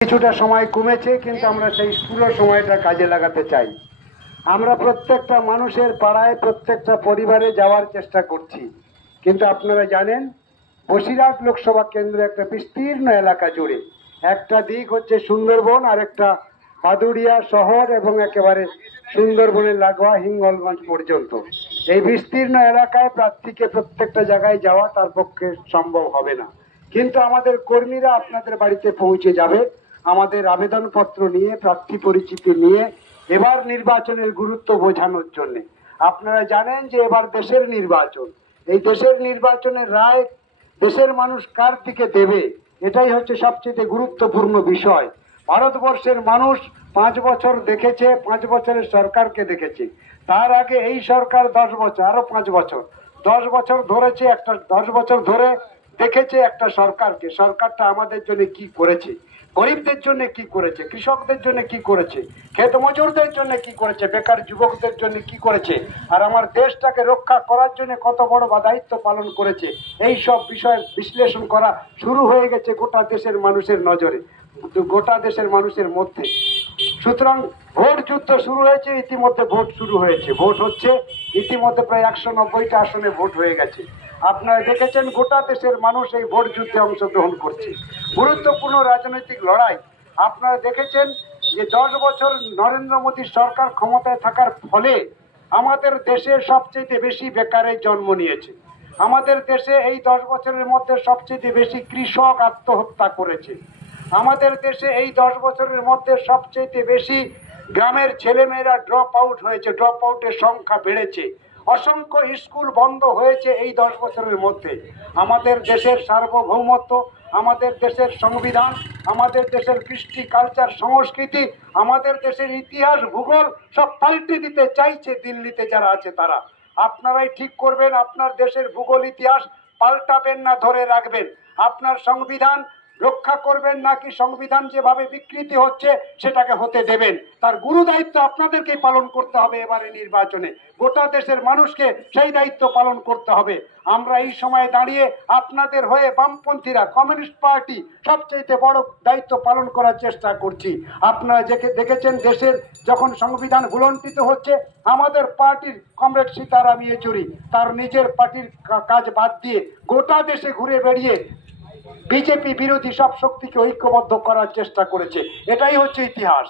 কিছুটা সময় কমেছে, কিন্তু আমরা সেই পুরো সময়টা কাজে লাগাতে চাই। আমরা প্রত্যেকটা মানুষের পাড়ায়, প্রত্যেকটা পরিবারে যাওয়ার চেষ্টা করছি, কিন্তু আপনারা জানেন বসিরহাট লোকসভা কেন্দ্র একটা বিস্তীর্ণ এলাকা জুড়ে। একটা দিক হচ্ছে সুন্দরবন, আর একটা বাদুড়িয়া শহর এবং একেবারে সুন্দরবনের লাগোয়া হিঙ্গলগঞ্জ পর্যন্ত। এই বিস্তীর্ণ এলাকায় প্রার্থীকে প্রত্যেকটা জায়গায় যাওয়া তার পক্ষে সম্ভব হবে না, কিন্তু আমাদের কর্মীরা আপনাদের বাড়িতে পৌঁছে যাবে আমাদের আবেদনপত্র নিয়ে, প্রার্থী পরিচিতি নিয়ে, এবার নির্বাচনের গুরুত্ব বোঝানোর জন্য। আপনারা জানেন যে এবার দেশের নির্বাচন, এই দেশের নির্বাচনের রায় দেশের মানুষ কার দিকে দেবে, এটাই হচ্ছে সবচেয়ে গুরুত্বপূর্ণ বিষয়। ভারতবর্ষের মানুষ 5 বছর দেখেছে, 5 বছরের সরকারকে দেখেছে। তার আগে এই সরকার 10 বছর, আরো 5 বছর, 10 বছর ধরেছে, একটা 10 বছর ধরে দেখেছে একটা সরকারকে। সরকারটা আমাদের জন্য কি করেছে, গরিবদের জন্য কি করেছে, কৃষকদের জন্য কি করেছে, ক্ষেত মজুরদের জন্য কি করেছে, বেকার যুবকদের জন্য কি করেছে, আর আমার দেশটাকে রক্ষা করার জন্য কত বড় দায়িত্ব পালন করেছে, এই সব বিষয়ে বিশ্লেষণ করা শুরু হয়ে গেছে গোটা দেশের মানুষের নজরে, গোটা দেশের মানুষের মধ্যে। সুতরাং ভোট যুদ্ধ শুরু হয়েছে, ইতিমধ্যে ভোট শুরু হয়েছে, ভোট হচ্ছে, ইতিমধ্যে প্রায় 190টা আসনে ভোট হয়ে গেছে। আপনারা দেখেছেন গোটা দেশের মানুষ এই ভোট যুদ্ধে অংশগ্রহণ করছে। গুরুত্বপূর্ণ রাজনৈতিক লড়াই। আপনারা দেখেছেন যে 10 বছর নরেন্দ্র মোদীর সরকার ক্ষমতায় থাকার ফলে আমাদের দেশে সবচেয়ে বেশি বেকারের জন্ম নিয়েছে। আমাদের দেশে এই 10 বছরের মধ্যে সবচেয়ে বেশি কৃষক আত্মহত্যা করেছে। আমাদের দেশে এই 10 বছরের মধ্যে সবচেয়ে বেশি গ্রামের ছেলেমেয়েরা ড্রপ আউট হয়েছে, ড্রপ আউটের সংখ্যা বেড়েছে। অসংখ্য স্কুল বন্ধ হয়েছে এই 10 বছরের মধ্যে। আমাদের দেশের সার্বভৌমত্ব, আমাদের দেশের সংবিধান, আমাদের দেশের কৃষ্টি, কালচার, সংস্কৃতি, আমাদের দেশের ইতিহাস, ভূগোল সব পাল্টে দিতে চাইছে দিল্লিতে যারা আছে তারা। আপনারাই ঠিক করবেন আপনার দেশের ভূগোল ইতিহাস পাল্টাবেন না ধরে রাখবেন, আপনার সংবিধান রক্ষা করবেন নাকি সংবিধান যেভাবে বিকৃতি হচ্ছে সেটাকে হতে দেবেন। তার গুরু দায়িত্ব আপনাদেরকেই পালন করতে হবে। এবারে নির্বাচনে গোটা দেশের মানুষকে সেই দায়িত্ব পালন করতে হবে। আমরা এই সময়ে দাঁড়িয়ে আপনাদের হয়ে বামপন্থীরা, কমিউনিস্ট পার্টি সবচেয়ে বড় দায়িত্ব পালন করার চেষ্টা করছি। আপনারা দেখেছেন দেশের যখন সংবিধান ভুলণ্ঠিত হচ্ছে, আমাদের পার্টির কমরেড সীতারাম ইয়েচুরি তার নিজের পার্টির কাজ বাদ দিয়ে গোটা দেশে ঘুরে বেড়িয়ে বিজেপি বিরোধী সব শক্তিকে ঐক্যবদ্ধ করার চেষ্টা করেছে। এটাই হচ্ছে ইতিহাস,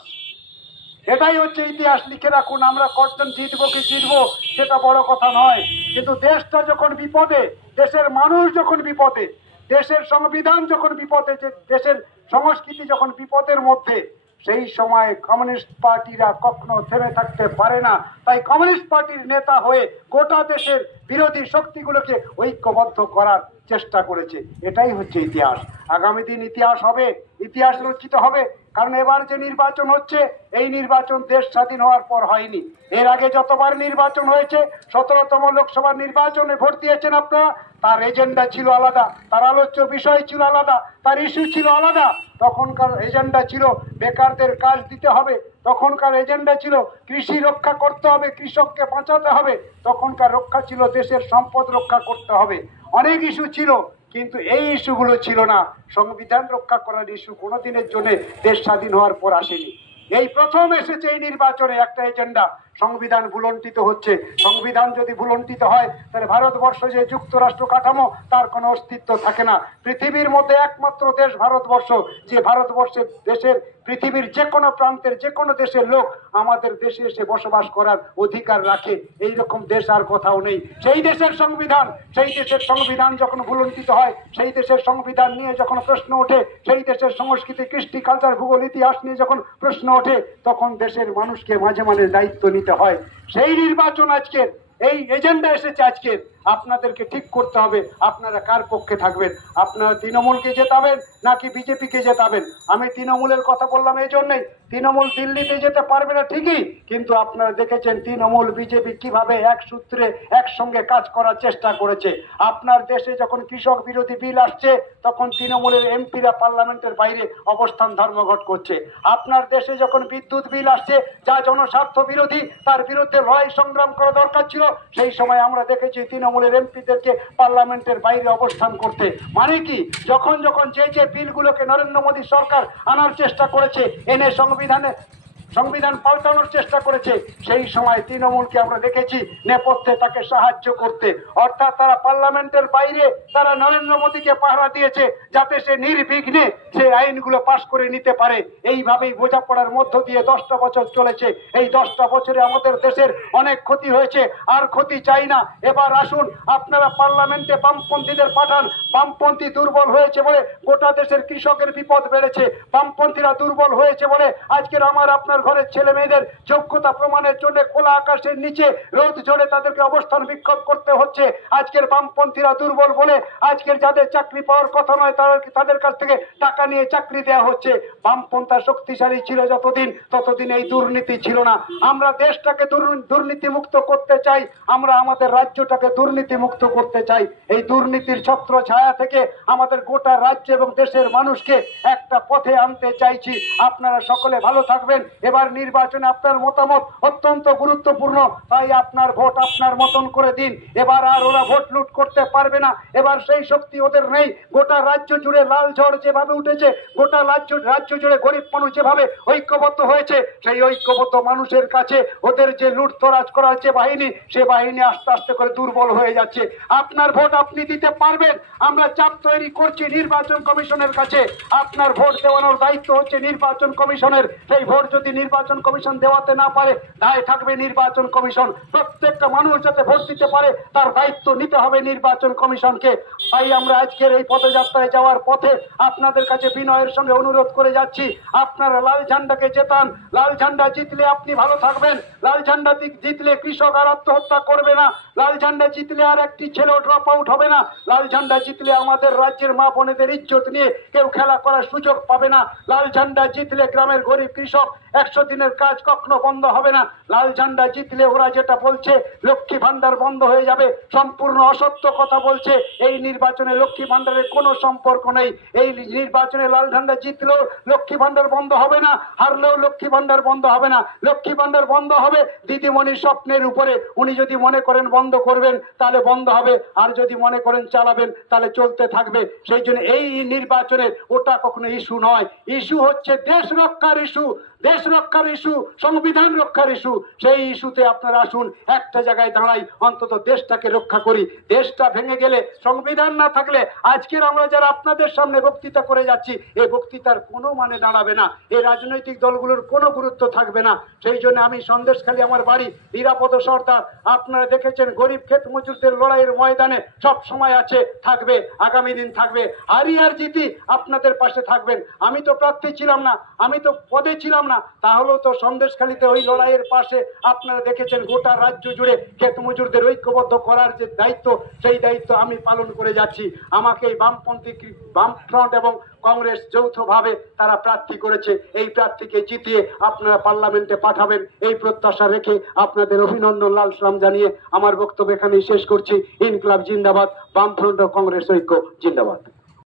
এটাই হচ্ছে ইতিহাস। লিখে রাখুন। আমরা কতজন জিতবো কি জিতবো সেটা বড় কথা নয়, কিন্তু দেশটা যখন বিপদে, দেশের মানুষ যখন বিপদে, দেশের সংবিধান যখন বিপদে, যে দেশের সংস্কৃতি যখন বিপদের মধ্যে, সেই সময় কমিউনিস্ট পার্টিরা কখনো থেমে থাকতে পারে না। তাই কমিউনিস্ট পার্টির নেতা হয়ে গোটা দেশের বিরোধী শক্তিগুলোকে ঐক্যবদ্ধ করার চেষ্টা করেছে। এটাই হচ্ছে ইতিহাস। আগামী দিন ইতিহাস হবে, ইতিহাস রচিত হবে। কারণ এবার যে নির্বাচন হচ্ছে, এই নির্বাচন দেশ স্বাধীন হওয়ার পর হয়নি। এর আগে যতবার নির্বাচন হয়েছে, 17তম লোকসভার নির্বাচনে ভোট দিয়েছেন আপনারা, তার এজেন্ডা ছিল আলাদা, তার আলোচ্য বিষয় ছিল আলাদা, তার ইস্যু ছিল আলাদা। তখনকার এজেন্ডা ছিল বেকারদের কাজ দিতে হবে, তখনকার এজেন্ডা ছিল কৃষি রক্ষা করতে হবে, কৃষককে বাঁচাতে হবে, তখনকার রক্ষা ছিল দেশের সম্পদ রক্ষা করতে হবে। অনেক ইস্যু ছিল, কিন্তু এই ইস্যুগুলো ছিল না। সংবিধান রক্ষা করার ইস্যু কোনোদিনের জন্য দেশ স্বাধীন হওয়ার পর আসেনি। এই প্রথম এসেছে এই নির্বাচনে একটা এজেন্ডা। সংবিধান ভুলণ্ঠিত হচ্ছে। সংবিধান যদি ভুলণ্ঠিত হয়, তাহলে ভারতবর্ষ যে যুক্তরাষ্ট্র কাঠামো, তার কোনো অস্তিত্ব থাকে না। পৃথিবীর মধ্যে একমাত্র দেশ ভারতবর্ষ, যে ভারতবর্ষের দেশের পৃথিবীর যে কোনো প্রান্তের যে কোনো দেশের লোক আমাদের দেশে এসে বসবাস করার অধিকার রাখে। এই রকম দেশ আর কোথাও নেই। সেই দেশের সংবিধান, সেই দেশের সংবিধান যখন ভুলণ্ঠিত হয়, সেই দেশের সংবিধান নিয়ে যখন প্রশ্ন ওঠে, সেই দেশের সংস্কৃতি, কৃষ্টি, কালচার, ভূগোল, ইতিহাস নিয়ে যখন প্রশ্ন ওঠে, তখন দেশের মানুষকে মাঝে মাঝে দায়িত্ব নিতে হয়। সেই নির্বাচন আজকের, এই এজেন্ডা এসেছে আজকের। আপনাদেরকে ঠিক করতে হবে আপনারা কার পক্ষে থাকবেন। আপনারা তৃণমূলকে জেতাবেন নাকি বিজেপিকে জেতাবেন। আমি তৃণমূলের কথা বললাম এই জন্যই, তৃণমূল দিল্লিতে যেতে পারবে না ঠিকই, কিন্তু আপনারা দেখেছেন তৃণমূল বিজেপি কিভাবে এক সূত্রে একসঙ্গে কাজ করার চেষ্টা করেছে। আপনার দেশে যখন কৃষক বিরোধী বিল আসছে, তখন তৃণমূলের এমপিরা পার্লামেন্টের বাইরে অবস্থান ধর্মঘট করছে। আপনার দেশে যখন বিদ্যুৎ বিল আসছে, যা জনস্বার্থ বিরোধী, তার বিরুদ্ধে লড়াই সংগ্রাম করা দরকার ছিল, সেই সময় আমরা দেখেছি তৃণমূল তৃণমূলের এমপিদেরকে পার্লামেন্টের বাইরে অবস্থান করতে। মানে কি, যখন যখন যে বিলগুলোকে নরেন্দ্র মোদী সরকার আনার চেষ্টা করেছে, এনে সংবিধান পাল্টানোর চেষ্টা করেছে, সেই সময় তৃণমূলকে আমরা দেখেছি নেপথ্যে তাকে সাহায্য করতে। অর্থাৎ তারা পার্লামেন্টের বাইরে তারা নরেন্দ্র মোদীকে পাহারা দিয়েছে যাতে সে নির্বিঘ্নে সে আইনগুলো পাশ করে নিতে পারে। এইভাবেই বোঝাপড়ার মধ্য দিয়ে 10টা বছর চলেছে। এই 10টা বছরে আমাদের দেশের অনেক ক্ষতি হয়েছে, আর ক্ষতি চাই না। এবার আসুন, আপনারা পার্লামেন্টে বামপন্থীদের পাঠান। বামপন্থী দুর্বল হয়েছে বলে গোটা দেশের কৃষকের বিপদ বেড়েছে। বামপন্থীরা দুর্বল হয়েছে বলে আজকের আমার আপনার ঘরের ছেলে মেয়েদের যোগ্যতা প্রমাণের জন্য খোলা আকাশের নিচে রোদ ঝরে তাদেরকে অবস্থান বিক্ষোভ করতে হচ্ছে। আজকের বামপন্থীরা দুর্বল বলে আজকের যাদের চাকরি পাওয়ার কথা নয় তাদের কাছ থেকে টাকা নিয়ে চাকরি দেওয়া হচ্ছে। বামপন্থা শক্তিশালী ছিল যতদিন, ততদিন এই দুর্নীতি ছিল না। আমরা দেশটাকে দুর্নীতি মুক্ত করতে চাই, আমরা আমাদের রাজ্যটাকে দুর্নীতি মুক্ত করতে চাই। এই দুর্নীতির ছত্র ছায়া থেকে আমাদের গোটা রাজ্য এবং দেশের মানুষকে একটা পথে আনতে চাইছি। আপনারা সকলে ভালো থাকবেন। এবার নির্বাচনে আপনার মতামত অত্যন্ত গুরুত্বপূর্ণ, তাই আপনার ভোট আপনার মতন করে দিন। এবার আর ওরা ভোট লুট করতে পারবে না, এবার সেই শক্তি ওদের নেই। গোটা রাজ্য জুড়ে লাল ঝড় যেভাবে উঠেছে, গোটা রাজ্য জুড়ে গরিব মানুষ যেভাবে ঐক্যবদ্ধ হয়েছে, সেই ঐক্যবদ্ধ মানুষের কাছে ওদের যে লুটতরাজ করার যে বাহিনী, সে বাহিনী আস্তে আস্তে করে দুর্বল হয়ে যাচ্ছে। আপনার ভোট আপনি দিতে পারবেন। আমরা চাপ তৈরি করছি নির্বাচন কমিশনের কাছে। আপনার ভোট দেওয়ানোর দায়িত্ব হচ্ছে নির্বাচন কমিশনের। সেই ভোট যদি নির্বাচন কমিশন দেওয়াতে না পারে, দায় থাকবে নির্বাচন কমিশন। প্রত্যেকটা মানুষ যাতে ভোট দিতে পারে তার দায়িত্ব নিতে হবে নির্বাচন কমিশনকে। তাই আমরা আজকের এই পদযাত্রায় যাওয়ার পথে আপনাদের কাছে বিনয়ের সঙ্গে অনুরোধ করে যাচ্ছি, আপনারা লাল ঝান্ডাকে জেতান। লাল ঝান্ডা জিতলে আপনি ভালো থাকবেন। লাল ঝান্ডা জিতলে কৃষক আর আত্মহত্যা করবে না। লাল ঝান্ডা জিতলে আর একটি ছেলেও ড্রপ আউট হবে না। লাল ঝান্ডা জিতলে আমাদের রাজ্যের মা বোনেদের ইজ্জত নিয়ে কেউ খেলা করার সুযোগ পাবে না। লাল ঝান্ডা জিতলে গ্রামের গরিব কৃষক 100 দিনের কাজ কখনো বন্ধ হবে না। লাল ঝান্ডা জিতলে ওরা যেটা বলছে লক্ষ্মী ভান্ডার বন্ধ হয়ে যাবে, সম্পূর্ণ অসত্য কথা বলছে। এই নির্বাচনে লক্ষ্মী ভান্ডারের কোনো সম্পর্ক নেই। এই নির্বাচনে লাল ঝান্ডা জিতলেও লক্ষ্মী ভান্ডার বন্ধ হবে না, হারলেও লক্ষ্মী ভান্ডার বন্ধ হবে না। লক্ষ্মী ভান্ডার বন্ধ হবে দিদিমণির স্বপ্নের উপরে। উনি যদি মনে করেন বন্ধ করবেন তাহলে বন্ধ হবে, আর যদি মনে করেন চালাবেন তাহলে চলতে থাকবে। সেই জন্য এই নির্বাচনে ওটা কখনো ইস্যু নয়। ইস্যু হচ্ছে দেশ রক্ষার ইস্যু, দেশ রক্ষার ইস্যু, সংবিধান রক্ষার ইস্যু। সেই ইস্যুতে আপনারা আসুন, একটা জায়গায় দাঁড়াই, অন্তত দেশটাকে রক্ষা করি। দেশটা ভেঙে গেলে, সংবিধান না থাকলে আজকের আমরা যারা আপনাদের সামনে বক্তৃতা করে যাচ্ছি, এই বক্তৃতার কোনো মানে দাঁড়াবে না। এই রাজনৈতিক দলগুলোর কোনো গুরুত্ব থাকবে না। সেই জন্য আমি সন্দেশখালী আমার বাড়ি, নিরাপদ সর্দার। আপনারা দেখেছেন গরিব ক্ষেত মজুরদের লড়াইয়ের ময়দানে সব সময় আছে, থাকবে, আগামী দিন থাকবে। হারি আর জিতি আপনাদের পাশে থাকবেন। আমি তো প্রার্থী ছিলাম না, আমি তো পদে ছিলাম না, তাহলেও তো সন্দেশখালীতে ওই লড়াইয়ের পাশে আপনারা দেখেছেন গোটা রাজ্য জুড়ে ক্ষেত মজুরদের ঐক্যবদ্ধ করার যে দায়িত্ব, সেই দায়িত্ব আমি পালন করে যাচ্ছি। আমাকে এই বামফ্রন্ট এবং কংগ্রেস যৌথভাবে তারা প্রার্থী করেছে। এই প্রার্থীকে জিতিয়ে আপনারা পার্লামেন্টে পাঠাবেন, এই প্রত্যাশা রেখে আপনাদের অভিনন্দন লাল সালাম জানিয়ে আমার বক্তব্য এখানেই শেষ করছি। ইনকলাব জিন্দাবাদ, বামফ্রন্ট ও কংগ্রেস ঐক্য জিন্দাবাদ।